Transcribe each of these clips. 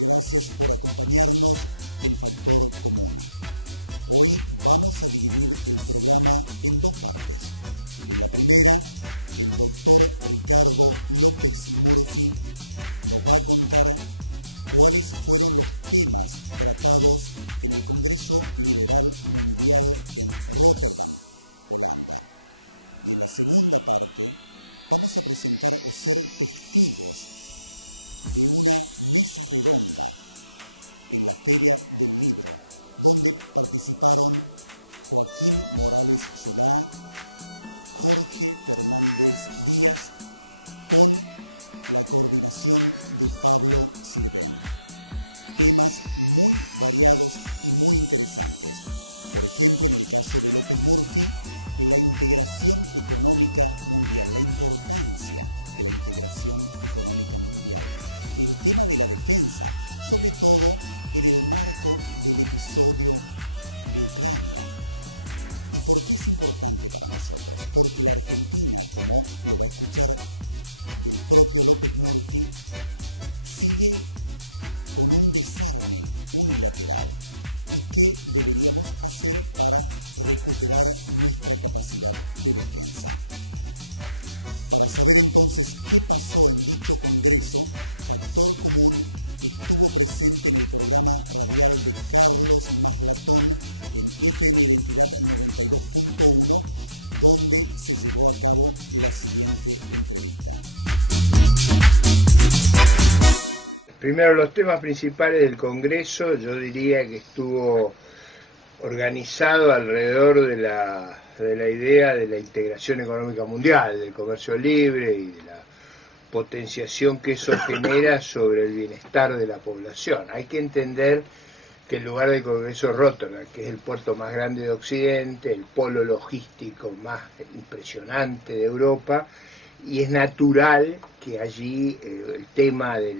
Gracias por acompañarnos en Factor Común. Hoy vamos a dividir el programa en dos partes. En la primera, el doctor Ricardo López Murphy nos va a contar cuáles fueron los temas tratados en el Congreso Liberal Mundial en Rotterdam, Holanda. Y en la segunda parte vamos a presentar o ser testigos de una mesa redonda en la Feria del Libro, donde participaron Joaquín Morales Solá, Jorge Fernández Díaz, con la coordinación de Pablo Sirven. Temas muy variados y muy interesantes. Por ejemplo, en el caso de López Murphy, la integración económica mundial, la importancia de la integración económica mundial. El tema de la defensa, sobre todo en el marco del episodio de Ucrania. ¿Y por qué es importante para nosotros? Porque la Argentina, como lo va a escuchar del propio López Murphy, sigue con un desarme unilateral. ¿Y qué deberíamos hacer para recuperar nuestra capacidad de defensa? Para saber entonces qué pasó en dicho congreso, Factor Común estuvo presente en el programa radial de Carlos Maslatón en FM Identidad 92.1, donde se llevó a cabo la siguiente entrevista. Primero, los temas principales del Congreso, yo diría que estuvo organizado alrededor de la idea de la integración económica mundial, del comercio libre y de la potenciación que eso genera sobre el bienestar de la población. Hay que entender que el lugar del Congreso es Rotterdam, que es el puerto más grande de Occidente, el polo logístico más impresionante de Europa, y es natural que allí el tema de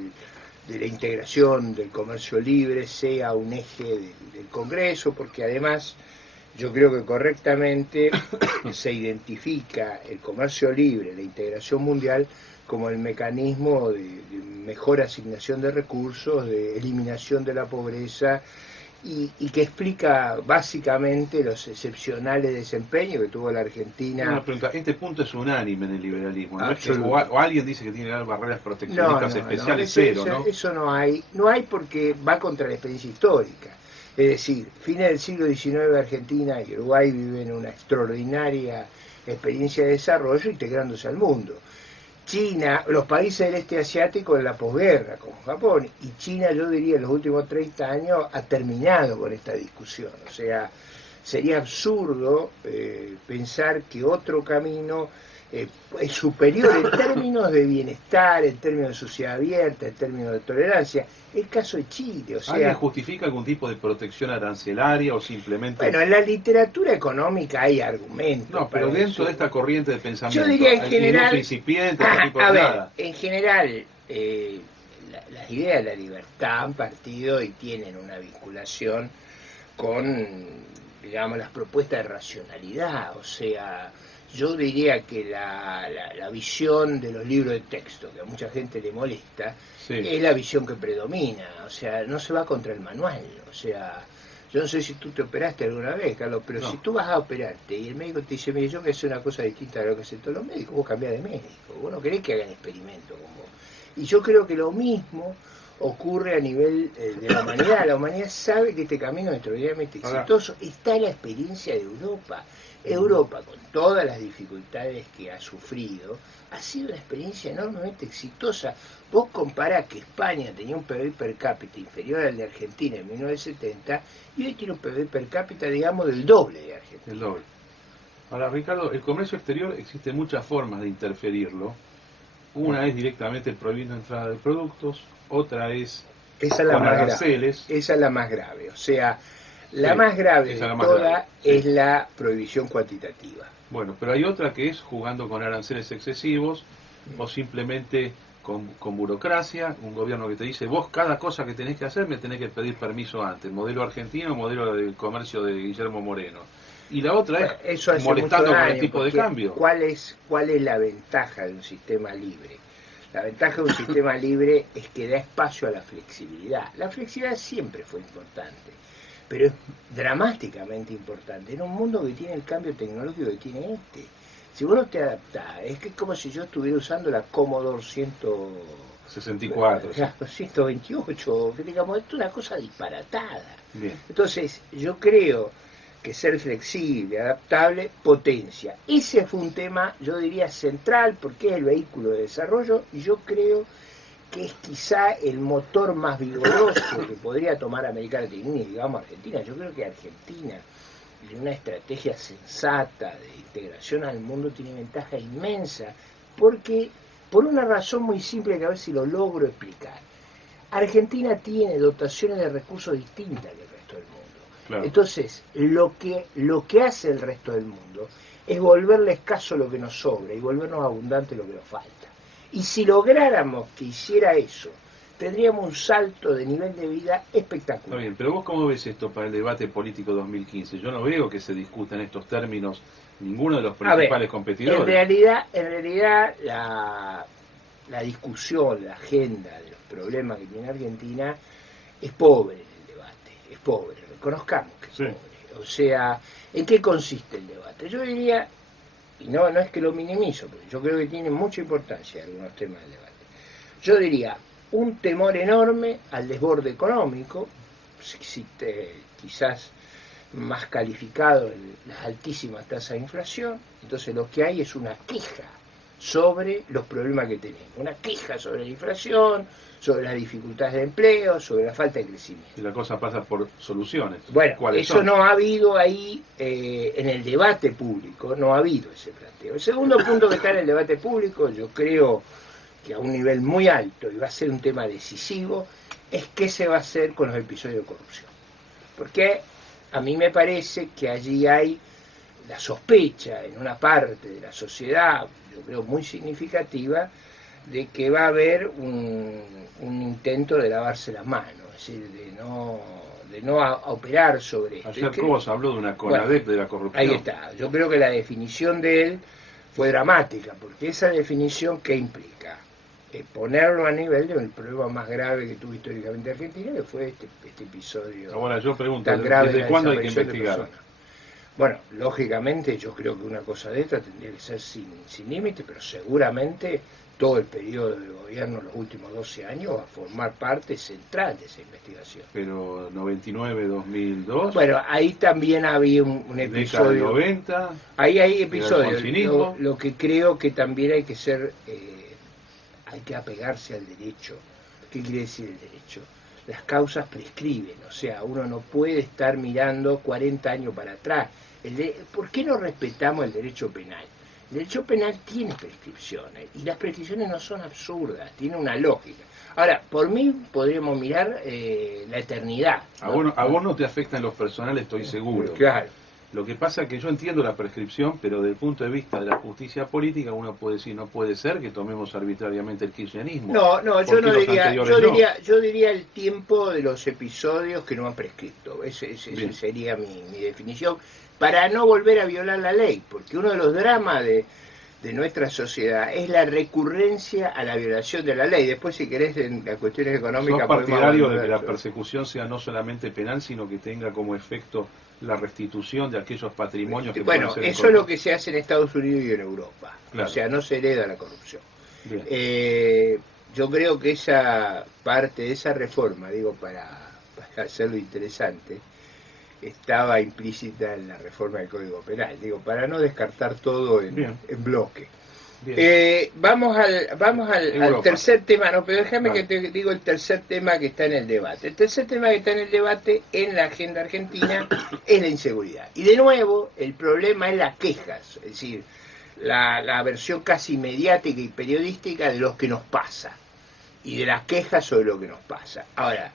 la integración del comercio libre sea un eje del Congreso, porque además yo creo que correctamente se identifica el comercio libre, la integración mundial, como el mecanismo de mejor asignación de recursos, de eliminación de la pobreza, y que explica básicamente los excepcionales desempeños que tuvo la Argentina. Una pregunta, este punto es unánime en el liberalismo, ¿no? O alguien dice que tiene que haber barreras proteccionistas especiales, ¿no? Eso no hay porque va contra la experiencia histórica. Es decir, fines del siglo XIX Argentina y Uruguay viven una extraordinaria experiencia de desarrollo integrándose al mundo. China, los países del este asiático en la posguerra, como Japón, y China, yo diría, en los últimos 30 años ha terminado con esta discusión. O sea, sería absurdo pensar que otro camino es superior en términos de bienestar, en términos de sociedad abierta, en términos de tolerancia. El caso de Chile, o sea... ¿Alguien justifica algún tipo de protección arancelaria o simplemente...? Bueno, en la literatura económica hay argumentos. No, pero dentro de esta corriente de pensamiento... Yo diría en general... En general, las ideas de la libertad han partido y tienen una vinculación con, digamos, las propuestas de racionalidad. O sea, yo diría que la visión de los libros de texto, que a mucha gente le molesta, sí, es la visión que predomina. O sea, no se va contra el manual. O sea, yo no sé si tú te operaste alguna vez, Carlos, pero no. Si tú vas a operarte y el médico te dice, mire, yo que hacer una cosa distinta a lo que hacen todos los médicos, vos cambiás de médico. Vos no querés que hagan experimentos con vos. Y yo creo que lo mismo ocurre a nivel de la humanidad. La humanidad sabe que este camino es extraordinariamente exitoso. Está en la experiencia de Europa. Europa, con todas las dificultades que ha sufrido, ha sido una experiencia enormemente exitosa. Vos comparás que España tenía un PBI per cápita inferior al de Argentina en 1970 y hoy tiene un PBI per cápita, digamos, del doble de Argentina. El doble. Ahora, Ricardo, el comercio exterior existen muchas formas de interferirlo. Una es directamente prohibiendo entrada de productos, otra es con aranceles. Esa es la más grave, o sea... La más grave de todas es la prohibición cuantitativa. Bueno, pero hay otra que es jugando con aranceles excesivos o simplemente con burocracia, un gobierno que te dice, vos cada cosa que tenés que hacer me tenés que pedir permiso antes, modelo argentino, modelo de comercio de Guillermo Moreno. Y la otra es eso molestando con el tipo de cambio. ¿Cuál es la ventaja de un sistema libre? La ventaja de un sistema libre es que da espacio a la flexibilidad. La flexibilidad siempre fue importante, pero es dramáticamente importante en un mundo que tiene el cambio tecnológico que tiene este. Si vos no te adaptás, es que es como si yo estuviera usando la Commodore 64, 128, que digamos, esto es una cosa disparatada. Bien. Entonces, yo creo que ser flexible, adaptable, potencia. Ese fue un tema, yo diría, central, porque es el vehículo de desarrollo, y yo creo que es quizá el motor más vigoroso que podría tomar América Latina, y digamos Argentina. Yo creo que Argentina, en una estrategia sensata de integración al mundo, tiene ventaja inmensa, porque, por una razón muy simple, que a ver si lo logro explicar. Argentina tiene dotaciones de recursos distintas que el resto del mundo. Claro. Entonces, lo que hace el resto del mundo es volverle escaso lo que nos sobra y volvernos abundante lo que nos falta. Y si lográramos que hiciera eso, tendríamos un salto de nivel de vida espectacular. Está bien, pero vos cómo ves esto para el debate político 2015? Yo no veo que se discuta en estos términos ninguno de los principales competidores. En realidad la discusión, la agenda de los problemas que tiene Argentina es pobre en el debate, es pobre, reconozcamos que es pobre. O sea, ¿en qué consiste el debate? Yo diría, y no es que lo minimizo, pero yo creo que tiene mucha importancia algunos temas del debate. Yo diría, un temor enorme al desborde económico, existe quizás más calificado en las altísimas tasas de inflación, entonces lo que hay es una queja sobre los problemas que tenemos, una queja sobre la inflación, sobre las dificultades de empleo, sobre la falta de crecimiento. Y la cosa pasa por soluciones. Bueno, eso no ha habido ahí en el debate público, no ha habido ese planteo. El segundo punto que está en el debate público, yo creo que a un nivel muy alto, y va a ser un tema decisivo, es qué se va a hacer con los episodios de corrupción. Porque a mí me parece que allí hay la sospecha en una parte de la sociedad, yo creo muy significativa, de que va a haber un intento de lavarse las manos, es decir, de no operar sobre esto. Ayer Cobos habló de una CONADEP de la corrupción. Ahí está, yo creo que la definición de él fue dramática, porque esa definición, ¿qué implica? Ponerlo a nivel del problema más grave que tuvo históricamente Argentina, que fue este episodio. Ahora yo pregunto, tan grave ¿desde cuándo hay que investigar? Bueno, lógicamente yo creo que una cosa de esta tendría que ser sin límite, pero seguramente todo el periodo del gobierno, los últimos 12 años, va a formar parte central de esa investigación. Pero 99, 2002... Bueno, ahí también había un episodio... 90... Ahí hay episodios. Lo que creo que también hay que ser... hay que apegarse al derecho. ¿Qué quiere decir el derecho? Las causas prescriben, o sea, uno no puede estar mirando 40 años para atrás. ¿Por qué no respetamos el derecho penal? El derecho penal tiene prescripciones, y las prescripciones no son absurdas, tienen una lógica. Ahora, por mí podríamos mirar la eternidad. ¿No? A vos no te afecta en lo personal, estoy seguro. Claro. Lo que pasa es que yo entiendo la prescripción, pero desde el punto de vista de la justicia política, uno puede decir, no puede ser que tomemos arbitrariamente el kirchnerismo. No, yo no diría, yo diría el tiempo de los episodios que no han prescrito. Ese sería mi definición, para no volver a violar la ley, porque uno de los dramas de nuestra sociedad es la recurrencia a la violación de la ley. Después, si querés, en las cuestiones económicas... ¿Sos partidario de que la persecución sea no solamente penal, sino que tenga como efecto la restitución de aquellos patrimonios que bueno, pueden ser eso es lo que se hace en Estados Unidos y en Europa. Claro. O sea, no se hereda la corrupción. Yo creo que esa parte de esa reforma, digo, para hacerlo interesante, estaba implícita en la reforma del Código Penal, digo, para no descartar todo en bloque. Vamos al tercer tema, no, pero déjame que te digo el tercer tema que está en el debate. El tercer tema que está en el debate en la agenda argentina es la inseguridad. Y de nuevo, el problema es las quejas, es decir, la versión casi mediática y periodística de lo que nos pasa, y de las quejas sobre lo que nos pasa. Ahora,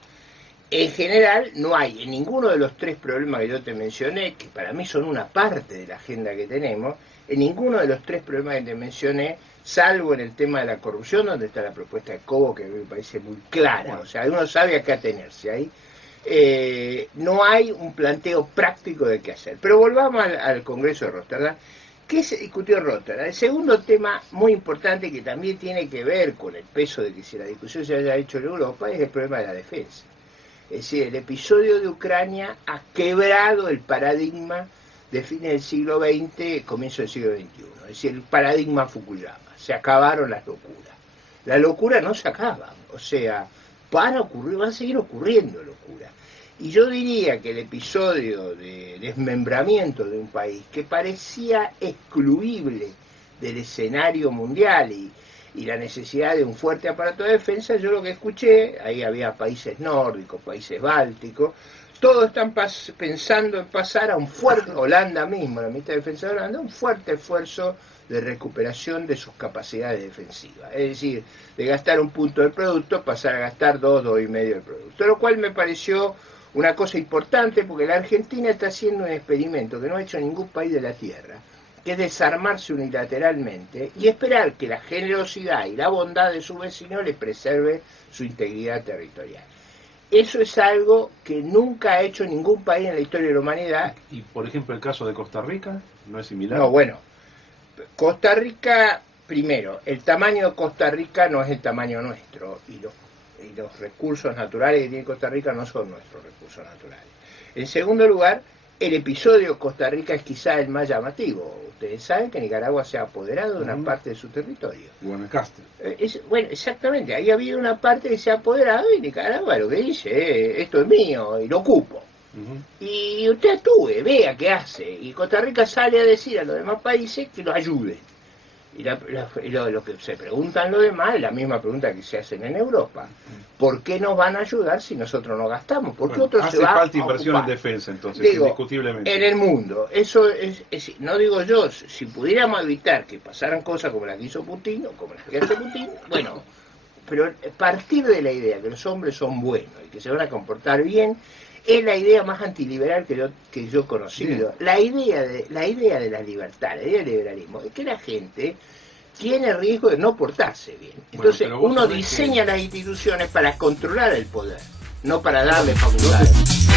en general, no hay en ninguno de los tres problemas que yo te mencioné, que para mí son una parte de la agenda que tenemos, en ninguno de los tres problemas que te mencioné, salvo en el tema de la corrupción, donde está la propuesta de Cobo, que a mí me parece muy clara, o sea, uno sabe a qué atenerse ahí, no hay un planteo práctico de qué hacer. Pero volvamos al Congreso de Rotterdam, ¿Qué se discutió en Rotterdam? El segundo tema muy importante que también tiene que ver con el peso de que si la discusión se haya hecho en Europa es el problema de la defensa. Es decir, el episodio de Ucrania ha quebrado el paradigma de fines del siglo XX, comienzo del siglo XXI. Es decir, el paradigma Fukuyama. Se acabaron las locuras. La locura no se acaba. O sea, van a seguir ocurriendo locuras. Y yo diría que el episodio de desmembramiento de un país que parecía excluible del escenario mundial y la necesidad de un fuerte aparato de defensa, yo lo que escuché, ahí había países nórdicos, países bálticos, todos están pensando en pasar a un fuerte, Holanda mismo, la ministra de Defensa de Holanda, un fuerte esfuerzo de recuperación de sus capacidades defensivas. Es decir, de gastar un punto del producto, pasar a gastar 2,5 del producto. Lo cual me pareció una cosa importante porque la Argentina está haciendo un experimento que no ha hecho ningún país de la Tierra, que es desarmarse unilateralmente y esperar que la generosidad y la bondad de su vecino le preserve su integridad territorial. Eso es algo que nunca ha hecho ningún país en la historia de la humanidad. Y, por ejemplo, el caso de Costa Rica, ¿no es similar? No, bueno, Costa Rica, primero, el tamaño de Costa Rica no es el tamaño nuestro y los recursos naturales que tiene Costa Rica no son nuestros recursos naturales. En segundo lugar, el episodio de Costa Rica es quizá el más llamativo. Ustedes saben que Nicaragua se ha apoderado de una parte de su territorio. Guanacaste. Bueno, exactamente, ahí ha habido una parte que se ha apoderado y Nicaragua lo que dice esto es mío y lo ocupo. Y usted actúe, vea qué hace. Y Costa Rica sale a decir a los demás países que lo ayuden. Y lo que se preguntan los demás es la misma pregunta que se hacen en Europa. ¿Por qué nos van a ayudar si nosotros no gastamos? ¿Por qué otros se van a ocupar? Hace falta inversión en defensa, entonces, indiscutiblemente. En el mundo. Eso es, no digo yo, si pudiéramos evitar que pasaran cosas como las que hizo Putin o como las que hace Putin, bueno, pero partir de la idea que los hombres son buenos y que se van a comportar bien, es la idea más antiliberal que yo he conocido. Sí. La idea de la libertad, la idea del liberalismo, es que la gente tiene riesgo de no portarse bien. Entonces uno diseña las instituciones para controlar el poder, no para darle facultades.